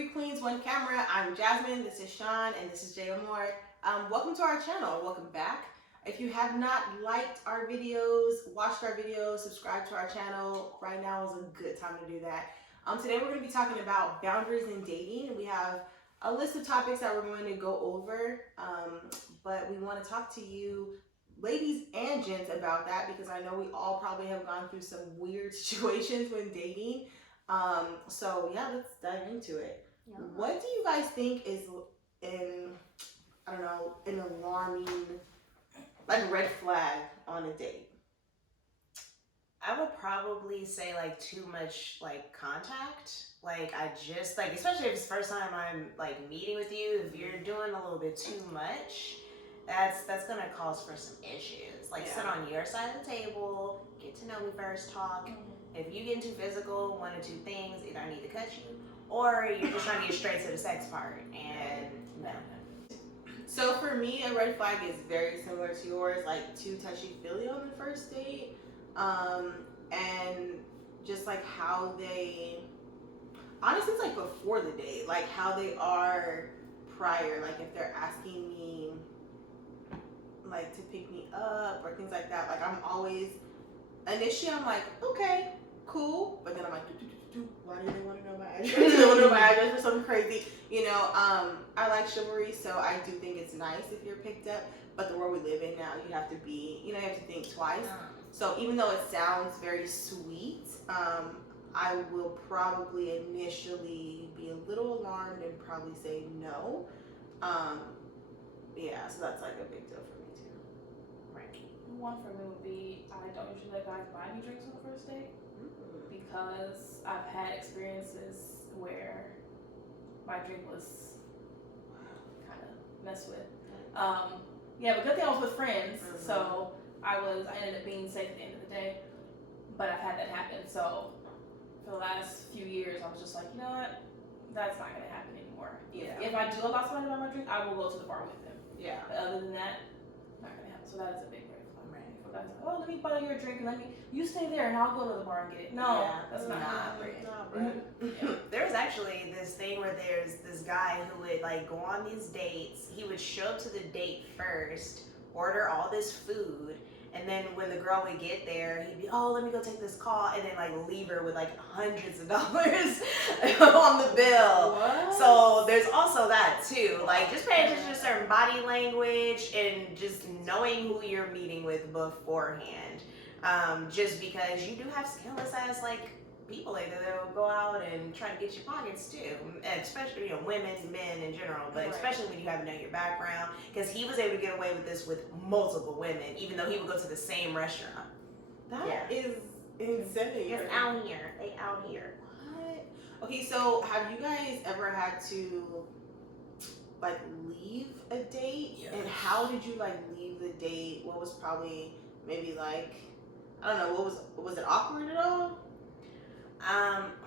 Three Queens, One Camera. I'm Jasmine, this is Sean, and this is Jay Amore. Welcome to our channel. Welcome back. If you have not liked our videos, watched our videos, subscribed to our channel, right now is a good time to do that. Today we're going to be talking about boundaries in dating. We have a list of topics that we're going to go over, but we want to talk to you ladies and gents about that because I know we all probably have gone through some weird situations when dating. So yeah, let's dive into it. Yeah. What do you guys think is an alarming, like, red flag on a date? I would probably say like too much like contact. Like I just like, especially if it's the first time I'm like meeting with you, if you're doing a little bit too much, that's gonna cause for some issues. Like sit on your side of the table, get to know me first, talk. If you get too physical, one or two things, either I need to cut you or you're just trying to get straight to the sex part, and no. So for me, a red flag is very similar to yours, like too touchy-feely on the first date. And just like how they, honestly, it's like before the date, like how they are prior, like if they're asking me like to pick me up or things like that, like I'm always, initially I'm like, okay, cool, but then I'm like, why do they want to know my address? They want to know my address for something crazy, you know. I like chivalry, so I do think it's nice if you're picked up, but the world we live in now, you have to be, you know, you have to think twice. So even though it sounds very sweet, I will probably initially be a little alarmed and probably say no. Yeah, so that's like a big deal for me too. Right. One for me would be, I don't usually let guys buy me drinks on the first date because I've had experiences where my drink was kind of messed with. Yeah, but good thing I was with friends, so I ended up being safe at the end of the day, but I've had that happen. So for the last few years, I was just like, you know what, that's not gonna happen anymore. Yeah. If I do allow somebody to buy my drink, I will go to the bar with them. Yeah. But other than that, not gonna happen. So that is a big red flag. Right. For guys like, oh, let me buy you a drink and you stay there and I'll go to the bar and get it. No, that's not right. There was actually this thing where there's this guy who would like go on these dates. He would show up to the date first, order all this food, and then when the girl would get there, he'd be, oh, let me go take this call, and then like leave her with like hundreds of dollars on the bill. What? So there's also that too. Like just pay attention to certain body language and just knowing who you're meeting with beforehand. Just because you do have scandalous ass like people like that will go out and try to get your pockets too, and especially, you know, women, men in general, but especially when you have to know your background, because he was able to get away with this with multiple women, even though he would go to the same restaurant. That is insane. It's out here. They out here. What? Okay, so have you guys ever had to like leave a date? Yes. And how did you like leave the date? What was probably maybe like, I don't know, was it awkward at all?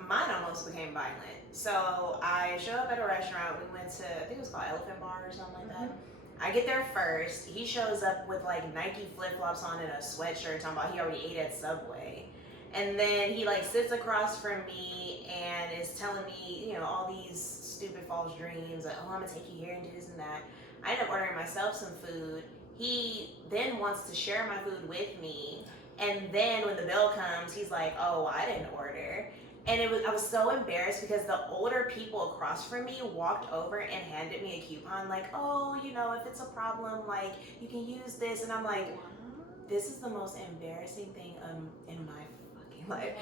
Mine almost became violent. So I showed up at a restaurant. We went to, I think it was called Elephant Bar or something like that. I get there first. He shows up with like Nike flip-flops on and a sweatshirt talking about he already ate at Subway. And then he like sits across from me and is telling me, you know, all these stupid false dreams. Like, oh, I'm gonna take you here and do this and that. I end up ordering myself some food. He then wants to share my food with me. And then when the bill comes, he's like, oh, I didn't order. And I was so embarrassed because the older people across from me walked over and handed me a coupon like, oh, you know, if it's a problem, like, you can use this. And I'm like, this is the most embarrassing thing in my fucking life.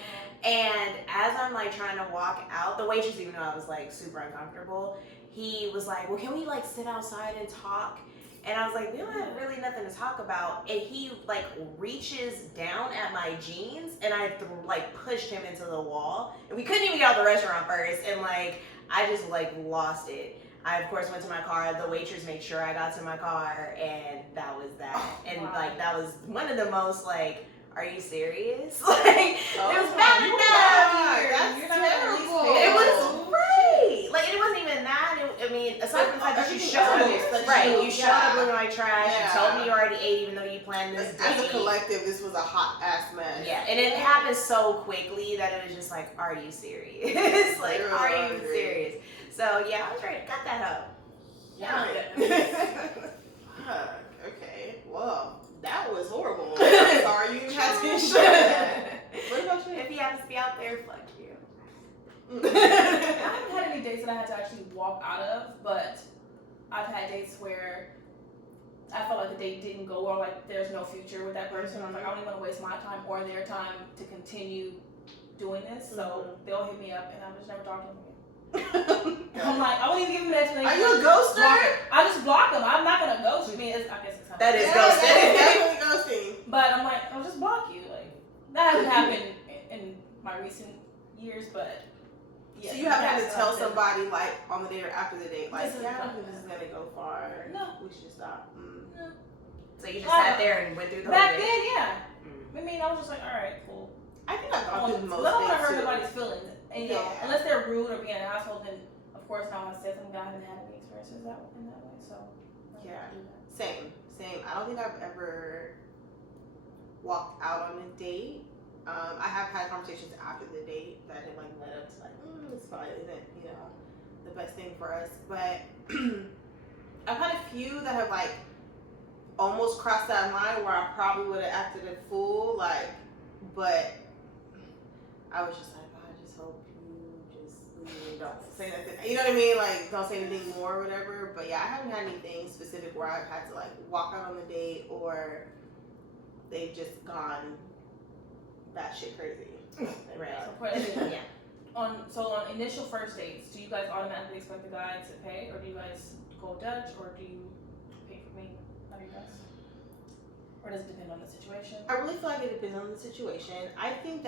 And as I'm like trying to walk out, the waitress, even though I was like super uncomfortable, he was like, well, can we like sit outside and talk? And I was like, we don't have really nothing to talk about. And he like reaches down at my jeans and I like pushed him into the wall. And we couldn't even get out of the restaurant first. And like, I just like lost it. I of course went to my car. The waitress made sure I got to my car, and that was that. And like, that was one of the most like, are you serious? Like, it was bad enough. That's terrible. It was right. Like, it wasn't even that. I mean, aside from the fact that you showed up, you showed up with my trash. You told me you already ate, even though you planned this dinner. as a collective, this was a hot ass mess. Yeah, and it happened so quickly that it was just like, are you serious? Like, Really are you hungry. serious? So yeah, I was ready to cut that up. Yeah. Fuck, okay. Well, that was horrible. Sorry you had to share that. What about you? If he happens to be out there, fuck you. I haven't had any dates that I had to actually walk out of, but I've had dates where I felt like the date didn't go well, like there's no future with that person. I was like, I don't even want to waste my time or their time to continue doing this. So they'll hit me up and I'm just never talking to them again. I'm like, I won't even give them an explanation. Are you a ghoster? I just block them. I'm not gonna ghost. I mean, I guess it's That is Yeah, ghosting. that is definitely ghosting. But I'm like, I'll just block you. Like that hasn't happened in my recent years, but yeah. So you haven't had to that's tell what I'm saying. somebody like on the date or after the date, like, This is yeah, I don't not think this is gonna go far. No. We should stop. So you just sat there and went through the whole Back day? then, yeah. I mean, I was just like, all right, cool. I think I've I gone don't through want most to dates hurt too. nobody's feelings, and you know, Yeah. unless they're rude or being an asshole, then of course now I said something that I haven't had any experiences in that way. So Yeah. Same. I don't think I've ever walked out on a date. I have had conversations after the date that have like led up to like, this probably isn't, the best thing for us. But I've had a few that have like almost crossed that line where I probably would have acted a fool, like, but I was just like, I just hope you just leave me, don't say nothing. You know what I mean? Like, don't say anything more or whatever. But yeah, I haven't had anything specific where I've had to like walk out on the date or they've just gone batshit crazy. Right. So question, Yeah. on initial first dates, do you guys automatically expect the guy to pay, or do you guys go Dutch, or do you pay for me? How do you guys? Or does it depend on the situation? I really feel like it depends on the situation. I think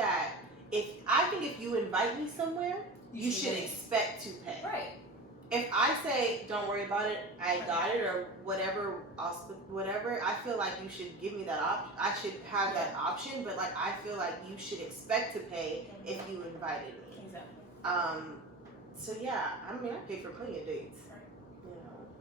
if you invite me somewhere, you should expect to pay. Right. If I say don't worry about it, I got it, or whatever, I feel like you should give me that option. I should have that option, but like I feel like you should expect to pay if you invited me. Exactly. So yeah, I mean I pay for plenty of dates.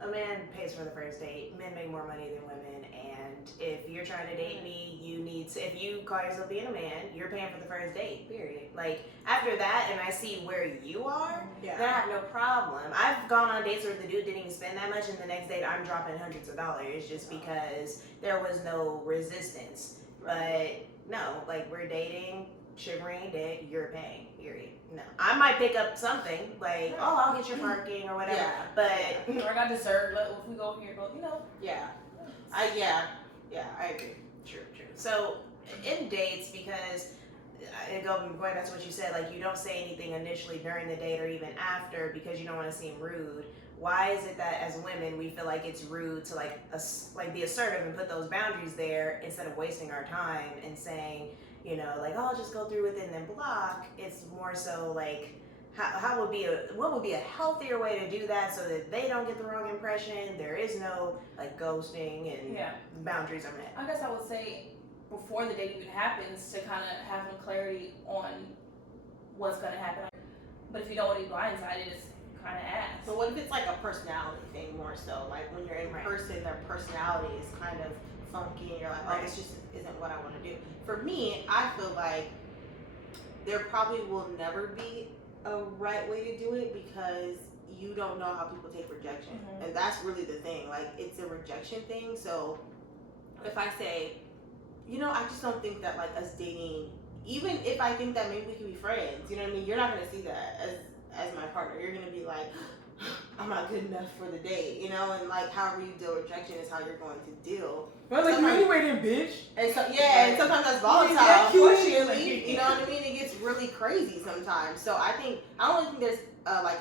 A man pays for the first date. Men make more money than women, and if you're trying to date me, you need to. If you call yourself being a man, you're paying for the first date. Period. Like after that, and I see where you are, then I have no problem. I've gone on dates where the dude didn't even spend that much, and the next date I'm dropping hundreds of dollars just because there was no resistance. But no, like we're dating, shivering dick, you're paying. Period. No, I might pick up something like, oh, I'll get your parking or whatever. Yeah. But Or I got dessert. If we go here, Yeah. I agree. True. So in dates, because going back to what you said, like you don't say anything initially during the date or even after because you don't want to seem rude. Why is it that as women we feel like it's rude to like be assertive and put those boundaries there instead of wasting our time and saying, like, oh, I'll just go through with it and then block? It's more so like what would be a healthier way to do that so that they don't get the wrong impression? There is no like ghosting and boundaries are met. I guess I would say before the date even happens to kind of have some clarity on what's going to happen. But if you don't want to be blindsided, it's kind of ask. So what if it's like a personality thing more so? Like when you're in person, their personality is kind of funky and you're like, oh, this just isn't what I want to do. For me, I feel like there probably will never be a right way to do it because you don't know how people take rejection. And that's really the thing. Like it's a rejection thing. So if I say, I just don't think that like us dating, even if I think that maybe we can be friends, you know what I mean? You're not going to see that as my partner. You're going to be like, I'm not good enough for the date, and like however you deal with rejection is how you're going to deal. Well, like you anyway then, bitch. And so and sometimes that's volatile. Unfortunately, you know what I mean? It gets really crazy sometimes. So I don't really think there's like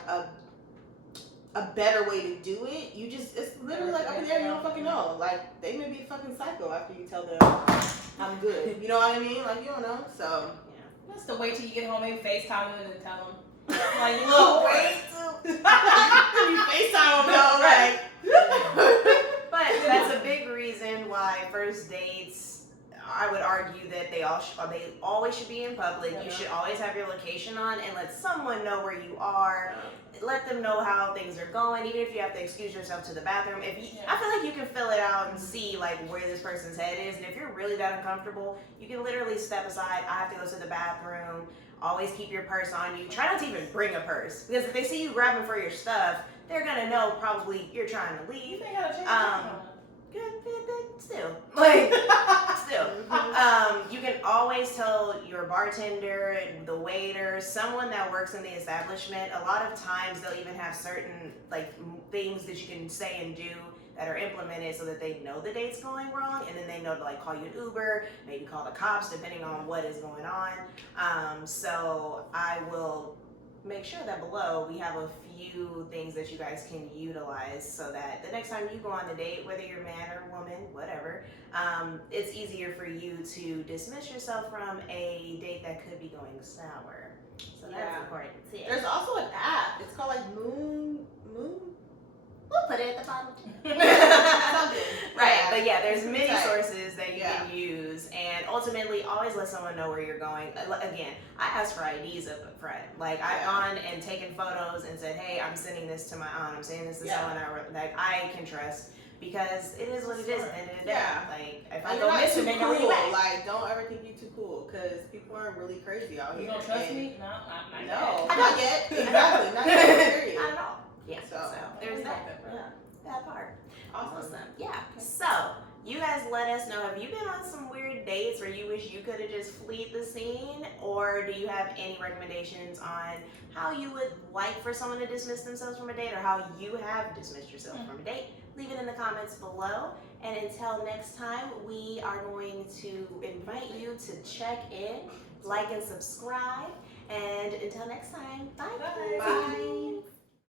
a better way to do it. It's literally like up in there. You don't fucking know. Like they may be a fucking psycho after you tell them I'm good. You know what I mean? Like you don't know. So Just to wait till you get home, maybe FaceTime them and then tell them. Like, look, wait till you FaceTime them though, right? But that's a big reason why first dates I would argue that they always should be in public. Yeah. You should always have your location on and let someone know where you are. Let them know how things are going, even if you have to excuse yourself to the bathroom. I feel like you can fill it out and see like where this person's head is, and if you're really that uncomfortable, you can literally step aside. I have to go to the bathroom. Always keep your purse on you. Try not to even bring a purse, because if they see you grabbing for your stuff, they're gonna know probably you're trying to You leave. think I change Still, like, still. You can always tell your bartender, the waiter, someone that works in the establishment. A lot of times they'll even have certain like things that you can say and do that are implemented so that they know the date's going wrong, and then they know to like call you an Uber, maybe call the cops depending on what is going on. So I will make sure that below we have a few things that you guys can utilize so that the next time you go on a date, whether you're man or woman, whatever, it's easier for you to dismiss yourself from a date that could be going sour. So that's important too. There's also an app. It's called like Moon. We'll put it at the bottom. Something. Right, Yeah. but yeah, there's many Right. sources that you can use, and ultimately, always let someone know where you're going. Again, I ask for IDs up front. Like, I've gone and taken photos and said, hey, I'm sending this to my aunt, I'm sending this to someone I can trust, because it is what it is at the end of the day. Yeah. Like, if I And go you're not missing, too they know where you cool. at. Like, don't ever think you're too cool, because people are really crazy out You here. don't trust And- me? No, I'm No, not. not yet. Exactly. Not yet. Period. Not at all. Yeah, so there's Always that. like that, bro. Yeah, that part. Awesome. Yeah. So, you guys let us know, have you been on some weird dates where you wish you could have just fled the scene? Or do you have any recommendations on how you would like for someone to dismiss themselves from a date, or how you have dismissed yourself from a date? Leave it in the comments below. And until next time, we are going to invite you to check in, like and subscribe. And until next time, bye. Bye. Bye.